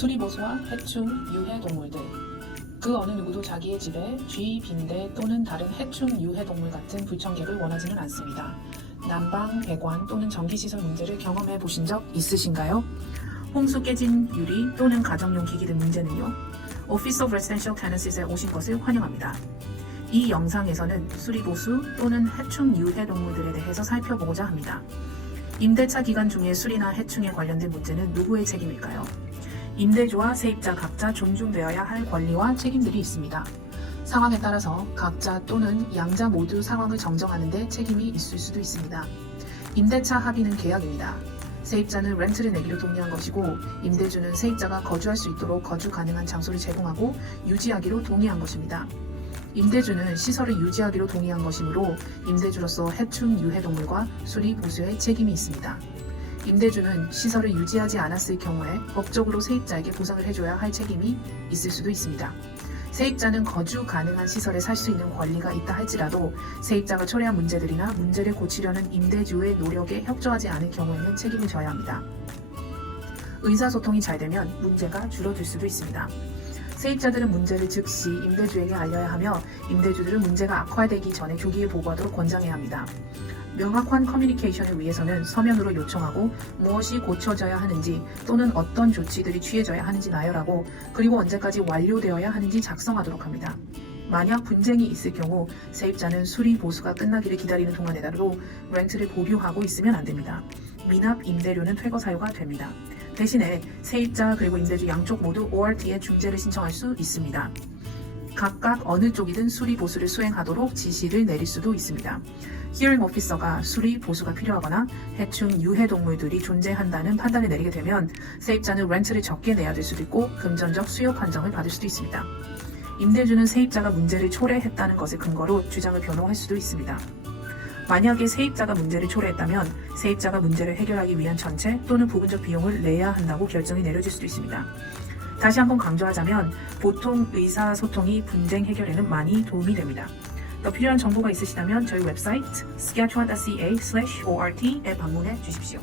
수리보수와 해충, 유해동물들. 그 어느 누구도 자기의 집에 쥐, 빈대 또는 다른 해충, 유해동물 같은 불청객을 원하지는 않습니다. 난방, 배관 또는 전기시설 문제를 경험해 보신 적 있으신가요? 홍수 깨진 유리 또는 가정용 기기들 문제는요? Office of Residential Tenancies 에 오신 것을 환영합니다. 이 영상에서는 수리보수 또는 해충, 유해동물들에 대해서 살펴보고자 합니다. 임대차 기간 중에 수리나 해충에 관련된 문제는 누구의 책임일까요? 임대주와 세입자 각자 존중되어야 할 권리와 책임들이 있습니다. 상황에 따라서 각자 또는 양자 모두 상황을 정정하는 데 책임이 있을 수도 있습니다. 임대차 합의는 계약입니다. 세입자는 렌트를 내기로 동의한 것이고 임대주는 세입자가 거주할 수 있도록 거주 가능한 장소를 제공하고 유지하기로 동의한 것입니다. 임대주는 시설을 유지하기로 동의한 것이므로 임대주로서 해충, 유해동물과 수리, 보수의 책임이 있습니다. 임대주는 시설을 유지하지 않았을 경우에 법적으로 세입자에게 보상을 해줘야 할 책임이 있을 수도 있습니다. 세입자는 거주 가능한 시설에 살 수 있는 권리가 있다 할지라도 세입자가 초래한 문제들이나 문제를 고치려는 임대주의 노력에 협조하지 않을 경우에는 책임을 져야 합니다. 의사소통이 잘 되면 문제가 줄어들 수도 있습니다. 세입자들은 문제를 즉시 임대주에게 알려야 하며 임대주들은 문제가 악화되기 전에 조기에 보고하도록 권장해야 합니다. 명확한 커뮤니케이션을 위해서는 서면으로 요청하고 무엇이 고쳐져야 하는지 또는 어떤 조치들이 취해져야 하는지 나열하고 그리고 언제까지 완료되어야 하는지 작성하도록 합니다. 만약 분쟁이 있을 경우 세입자는 수리 보수가 끝나기를 기다리는 동안에라도 렌트를 보류하고 있으면 안 됩니다. 미납 임대료는 퇴거 사유가 됩니다. 대신에 세입자 그리고 임대주 양쪽 모두 ORT에 중재를 신청할 수 있습니다. 각각 어느 쪽이든 수리 보수를 수행하도록 지시를 내릴 수도 있습니다. 히어링 오피서가 수리 보수가 필요하거나 해충, 유해동물들이 존재한다는 판단을 내리게 되면 세입자는 렌트를 적게 내야 될 수도 있고 금전적 수요 판정을 받을 수도 있습니다. 임대주는 세입자가 문제를 초래했다는 것을 근거로 주장을 변호할 수도 있습니다. 만약에 세입자가 문제를 초래했다면 세입자가 문제를 해결하기 위한 전체 또는 부분적 비용을 내야 한다고 결정이 내려질 수도 있습니다. 다시 한번 강조하자면 보통 의사소통이 분쟁 해결에는 많이 도움이 됩니다. 더 필요한 정보가 있으시다면 저희 웹사이트 sketch1.ca/ort 에 방문해 주십시오.